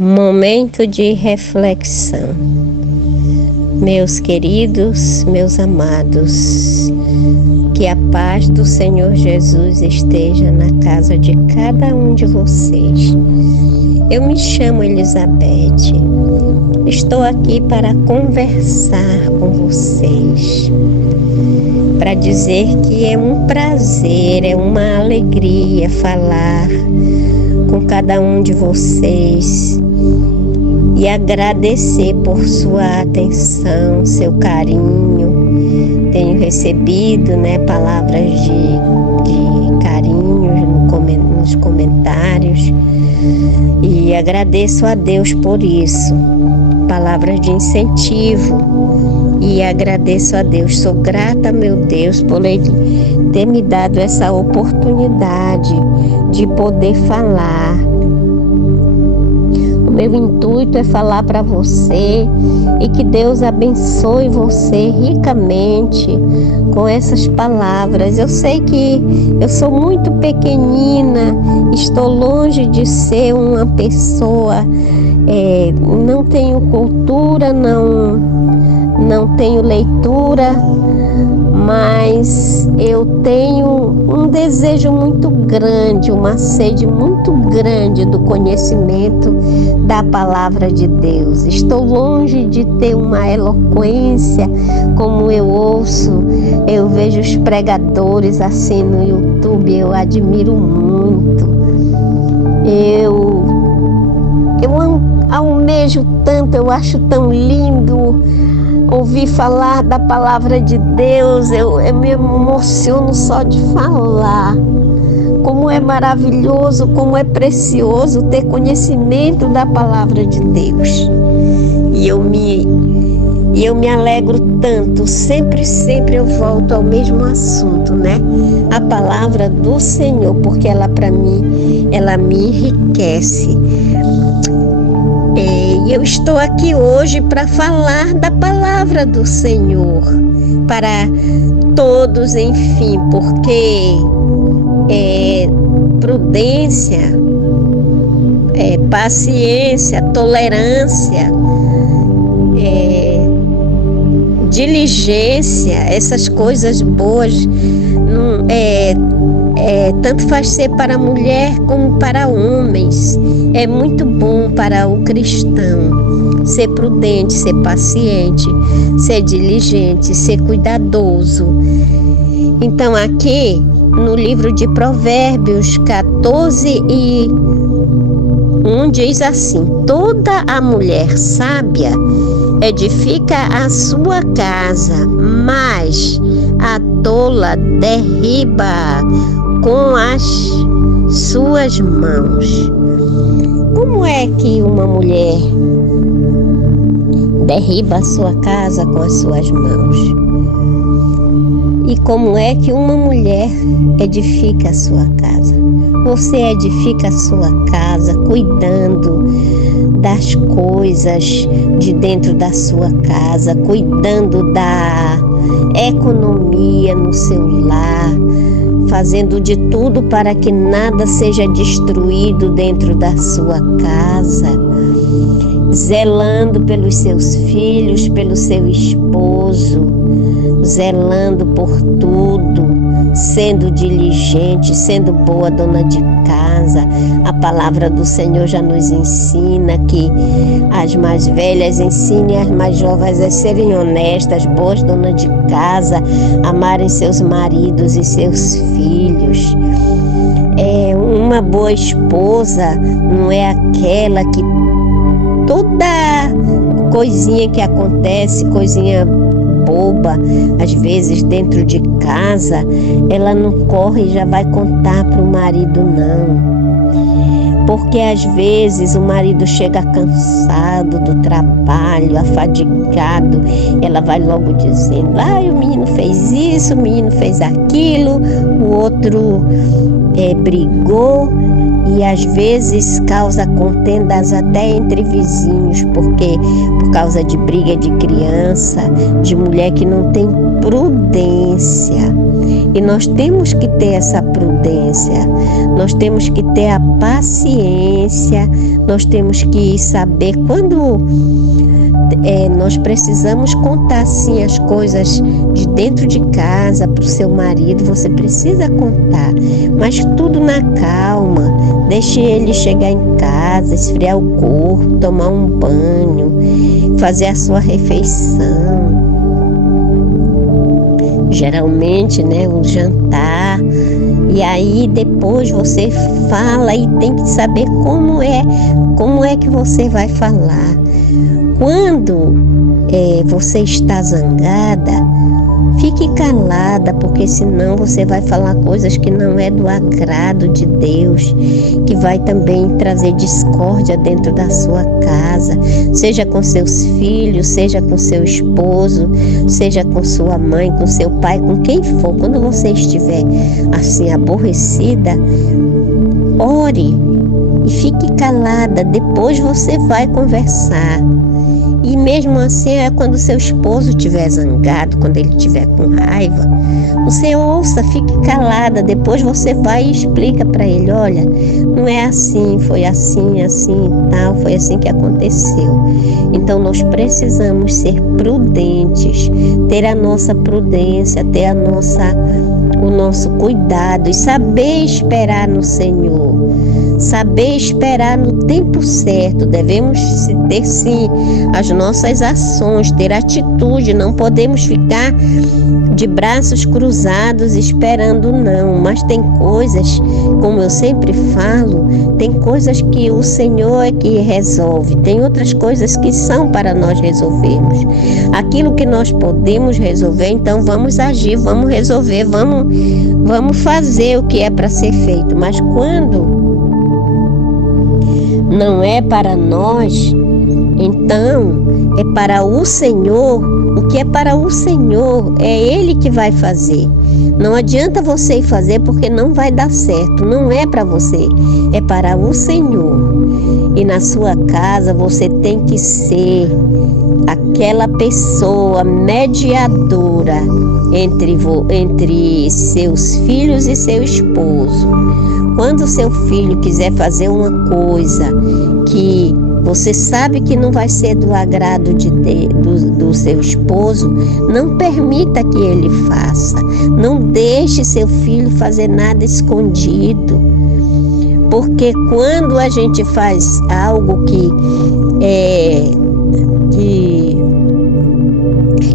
Momento de reflexão. Meus queridos, meus amados, que a paz do Senhor Jesus esteja na casa de cada um de vocês. Eu me chamo Elizabeth. Estou aqui para conversar com vocês, para dizer que é um prazer, é uma alegria falar com cada um de vocês e agradecer por sua atenção, seu carinho. Tenho recebido, palavras de carinho nos comentários e agradeço a Deus por isso. Palavras de incentivo e agradeço a Deus. Sou grata, meu Deus, por Ele ter me dado essa oportunidade de poder falar. O meu intuito é falar para você e que Deus abençoe você ricamente com essas palavras. Eu sei que eu sou muito pequenina, estou longe de ser uma pessoa, não tenho cultura, não tenho leitura, mas eu tenho um desejo muito grande, uma sede muito grande do conhecimento da palavra de Deus. Estou longe de ter uma eloquência como eu ouço, eu vejo os pregadores assim no YouTube, eu admiro muito. Eu almejo tanto, eu acho tão lindo ouvir falar da palavra de Deus, eu me emociono só de falar. Como é maravilhoso, como é precioso ter conhecimento da palavra de Deus. E eu me alegro tanto, sempre eu volto ao mesmo assunto, A palavra do Senhor, porque ela para mim, ela me enriquece. E eu estou aqui hoje para falar da palavra do Senhor para todos, enfim, porque prudência, paciência, tolerância, diligência, essas coisas boas, tanto faz ser para mulher como para homens. É muito bom para o cristão ser prudente, ser paciente, ser diligente, ser cuidadoso. Então aqui no livro de Provérbios 14:1 diz assim: toda a mulher sábia edifica a sua casa, mas a tola derriba com as suas mãos. Como é que uma mulher derriba a sua casa com as suas mãos? E como é que uma mulher edifica a sua casa? Você edifica a sua casa cuidando das coisas de dentro da sua casa, cuidando da economia no seu lar, fazendo de tudo para que nada seja destruído dentro da sua casa, zelando pelos seus filhos, pelo seu esposo, zelando por tudo, sendo diligente, sendo boa dona de casa. A palavra do Senhor já nos ensina que as mais velhas ensinem as mais jovens a serem honestas, boas donas de casa, amarem seus maridos e seus filhos. Uma boa esposa não é aquela que toda coisinha que acontece, coisinha boba, às vezes dentro de casa, ela não corre e já vai contar para o marido, não. Porque às vezes o marido chega cansado do trabalho, afadigado, ela vai logo dizendo: o menino fez isso, o menino fez aquilo, o outro brigou, e às vezes causa contendas até entre vizinhos, porque por causa de briga de criança, de mulher que não tem prudência. E nós temos que ter essa prudência, nós temos que ter a paciência, nós temos que saber quando nós precisamos contar sim as coisas de dentro de casa para o seu marido, você precisa contar, mas tudo na calma. Deixe ele chegar em casa, esfriar o corpo, tomar um banho, fazer a sua refeição. Geralmente, um jantar. E aí depois você fala e tem que saber como é que você vai falar. Quando você está zangada, fique calada, porque senão você vai falar coisas que não é do agrado de Deus, que vai também trazer discórdia dentro da sua casa, seja com seus filhos, seja com seu esposo, seja com sua mãe, com seu pai, com quem for. Quando você estiver assim aborrecida, ore e fique calada, depois você vai conversar. E mesmo assim, quando seu esposo estiver zangado, quando ele estiver com raiva, você ouça, fique calada, depois você vai e explica para ele: olha, não é assim, foi assim, assim e tal, foi assim que aconteceu. Então nós precisamos ser prudentes, ter a nossa prudência, ter o nosso cuidado e saber esperar no Senhor. Saber esperar no tempo certo. Devemos ter sim as nossas ações, ter atitude, não podemos ficar de braços cruzados esperando não, mas tem coisas, como eu sempre falo, tem coisas que o Senhor é que resolve, tem outras coisas que são para nós resolvermos. Aquilo que nós podemos resolver, então vamos agir, vamos resolver, vamos fazer o que é para ser feito, mas quando não é para nós, então é para o Senhor. O que é para o Senhor é Ele que vai fazer. Não adianta você ir fazer porque não vai dar certo. Não é para você, é para o Senhor. E na sua casa você tem que ser aquela pessoa mediadora entre seus filhos e seu esposo. Quando seu filho quiser fazer uma coisa que você sabe que não vai ser do agrado do seu esposo, não permita que ele faça. Não deixe seu filho fazer nada escondido. Porque quando a gente faz algo que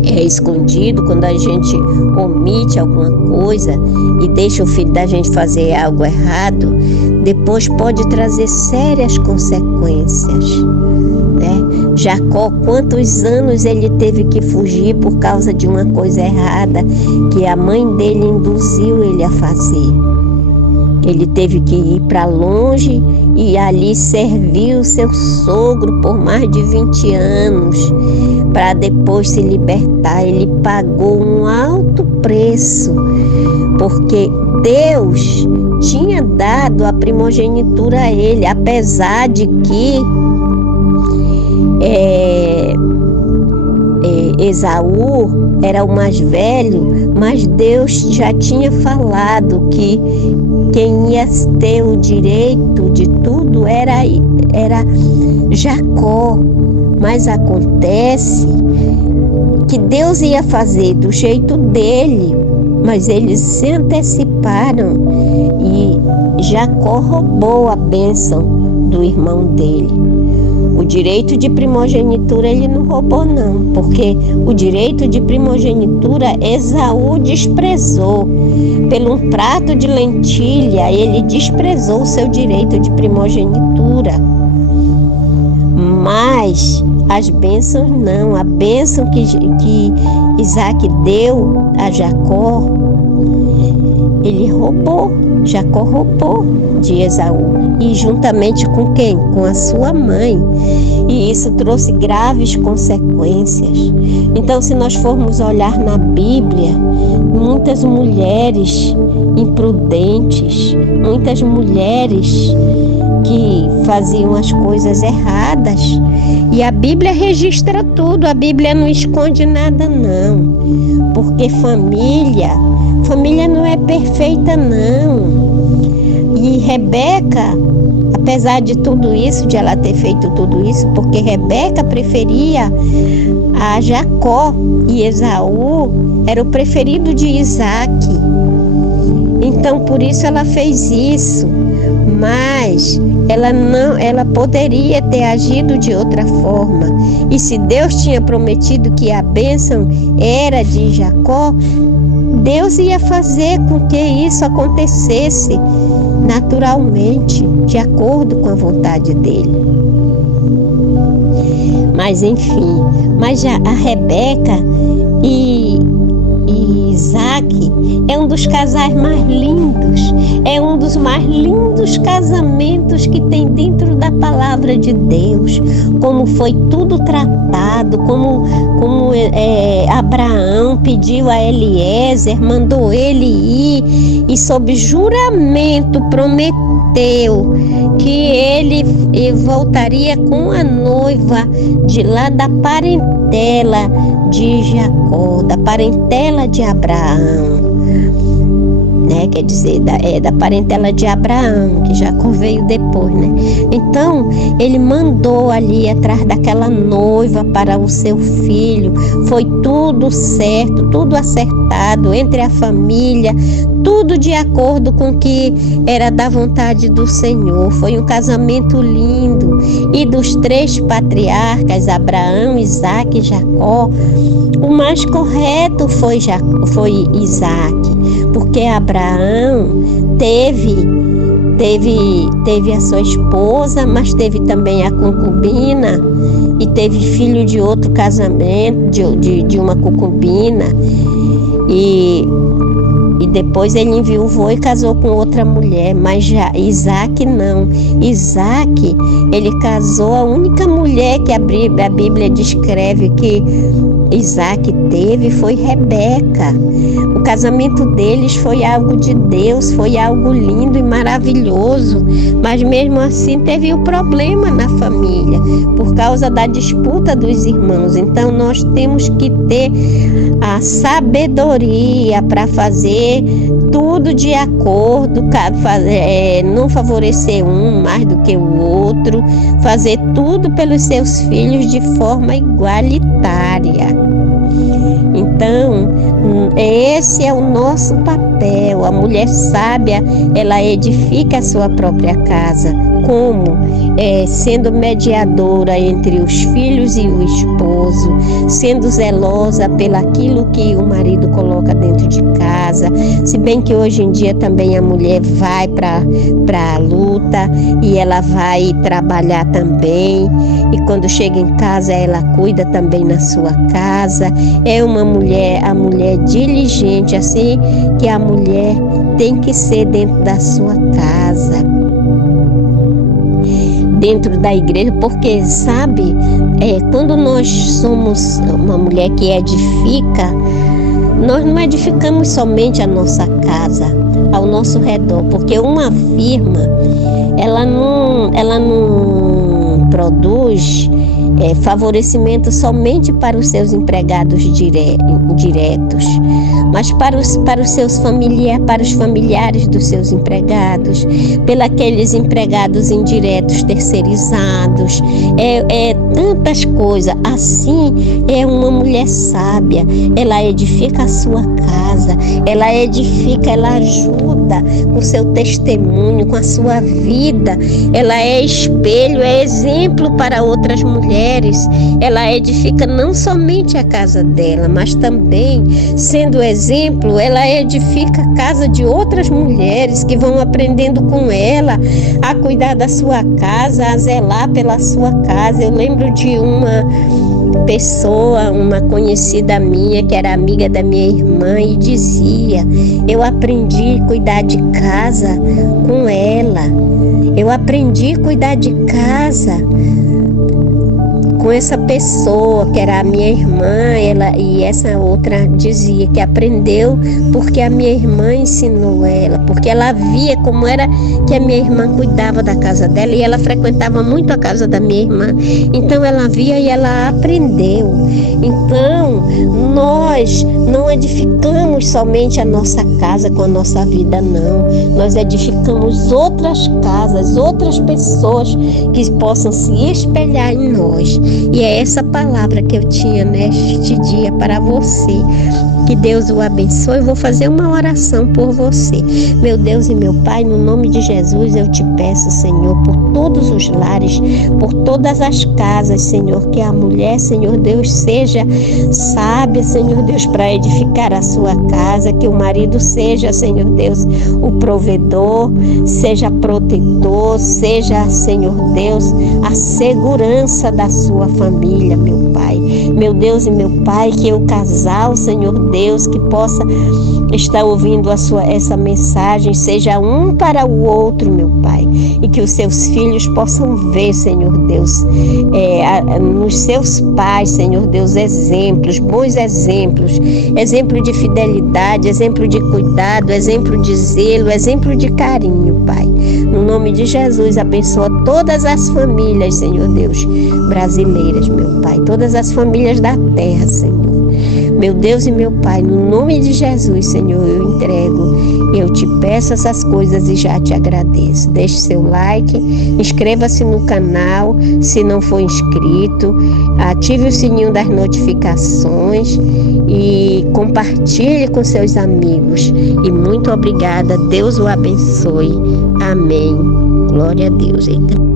é escondido, quando a gente omite alguma coisa e deixa o filho da gente fazer algo errado, depois pode trazer sérias consequências, né? Jacó, quantos anos ele teve que fugir por causa de uma coisa errada que a mãe dele induziu ele a fazer. Ele teve que ir para longe e ali servir o seu sogro por mais de 20 anos para depois se libertar. Ele pagou um alto preço, porque Deus tinha dado a primogenitura a ele, apesar de que Esaú era o mais velho, mas Deus já tinha falado que quem ia ter o direito de tudo era Jacó. Mas acontece que Deus ia fazer do jeito dele, mas eles se anteciparam e Jacó roubou a bênção do irmão dele. O direito de primogenitura ele não roubou não, porque o direito de primogenitura Esaú desprezou. Pelo um prato de lentilha, ele desprezou o seu direito de primogenitura. Mas as bênçãos não, a bênção que Isaac deu a Jacó, ele roubou, Jacó roubou de Esaú. E juntamente com quem? Com a sua mãe. e isso trouxe graves consequências. Então, se nós formos olhar na Bíblia, muitas mulheres imprudentes, muitas mulheres que faziam as coisas erradas, e a Bíblia registra tudo, a Bíblia não esconde nada não, porque família não é perfeita não. E Rebeca, apesar de tudo isso, de ela ter feito tudo isso, porque Rebeca preferia a Jacó e Esaú era o preferido de Isaac. Então por isso ela fez isso, mas ela poderia ter agido de outra forma. E se Deus tinha prometido que a bênção era de Jacó, Deus ia fazer com que isso acontecesse naturalmente, de acordo com a vontade dele. Mas enfim, a Rebeca e Isaac é um dos casais mais lindos, é um dos mais lindos casamentos que tem dentro da palavra de Deus, como foi tudo tratado, como Abraão pediu a Eliezer, mandou ele ir e sob juramento prometeu que ele voltaria com a noiva de lá da parentela de Jacó, da parentela de Abraão, né? Quer dizer, da parentela de Abraão, que Jacó veio depois, né? Então, ele mandou ali atrás daquela noiva para o seu filho. Foi tudo certo, tudo acertado entre a família, tudo de acordo com o que era da vontade do Senhor. Foi um casamento lindo. E dos 3 patriarcas, Abraão, Isaac e Jacó, o mais correto foi Isaac, porque Abraão teve a sua esposa, mas teve também a concubina e teve filho de outro casamento, de uma concubina, e depois ele enviuvou e casou com outra mulher. Mas já Isaac não. Isaac, ele casou, a única mulher que a Bíblia descreve que Isaac teve foi Rebeca. O casamento deles foi algo de Deus, foi algo lindo e maravilhoso, mas mesmo assim teve um problema na família, por causa da disputa dos irmãos. Então nós temos que ter a sabedoria para fazer tudo de acordo, não favorecer um mais do que o outro, fazer tudo pelos seus filhos de forma igualitária. Então, esse é o nosso papel. A mulher sábia, ela edifica a sua própria casa. Como? Sendo mediadora entre os filhos e o esposo, sendo zelosa pelaquilo que o marido coloca dentro de casa. Se bem que hoje em dia também a mulher vai para a luta e ela vai trabalhar também. E quando chega em casa, ela cuida também na sua casa. É a mulher diligente, assim que a mulher tem que ser dentro da sua casa, dentro da igreja, porque sabe, quando nós somos uma mulher que edifica, nós não edificamos somente a nossa casa, ao nosso redor, porque uma firma, ela não produz favorecimento somente para os seus empregados diretos, mas para os seus para os familiares dos seus empregados, pelos empregados indiretos terceirizados, tantas coisas. Assim é uma mulher sábia, ela edifica a sua casa, ela edifica, ela ajuda com seu testemunho, com a sua vida, ela é espelho, é exemplo para outras mulheres. Ela edifica não somente a casa dela, mas também, sendo exemplo, ela edifica a casa de outras mulheres que vão aprendendo com ela a cuidar da sua casa, a zelar pela sua casa. Eu lembro de uma pessoa, uma conhecida minha, que era amiga da minha irmã, e dizia: eu aprendi a cuidar de casa com ela, eu aprendi a cuidar de casa com essa pessoa que era a minha irmã, e essa outra dizia que aprendeu porque a minha irmã ensinou ela, porque ela via como era que a minha irmã cuidava da casa dela e ela frequentava muito a casa da minha irmã, então ela via e ela aprendeu. Então nós não edificamos somente a nossa casa com a nossa vida, não, nós edificamos outras casas, outras pessoas que possam se espelhar em nós. E é essa palavra que eu tinha neste dia para você. Que Deus o abençoe. Eu vou fazer uma oração por você. Meu Deus e meu Pai, no nome de Jesus, eu te peço, Senhor, por todos os lares, por todas as casas, Senhor, que a mulher, Senhor Deus, seja sábia, Senhor Deus, para edificar a sua casa, que o marido seja, Senhor Deus, o provedor, seja protetor, seja, Senhor Deus, a segurança da sua família, meu Pai. Meu Deus e meu Pai, que o casal, Senhor Deus, que possa estar ouvindo essa mensagem, seja um para o outro, meu Pai, e que os seus filhos possam ver, Senhor Deus, nos seus pais, Senhor Deus, exemplos, bons exemplo de fidelidade, exemplo de cuidado, exemplo de zelo, exemplo de carinho, Pai. No nome de Jesus, abençoa todas as famílias, Senhor Deus, brasileiras, meu Pai, todas as famílias da terra, Senhor. Meu Deus e meu Pai, no nome de Jesus, Senhor, eu entrego, eu te peço essas coisas e já te agradeço. Deixe seu like, inscreva-se no canal, se não for inscrito, ative o sininho das notificações e compartilhe com seus amigos. E muito obrigada, Deus o abençoe. Amém. Glória a Deus. Eita.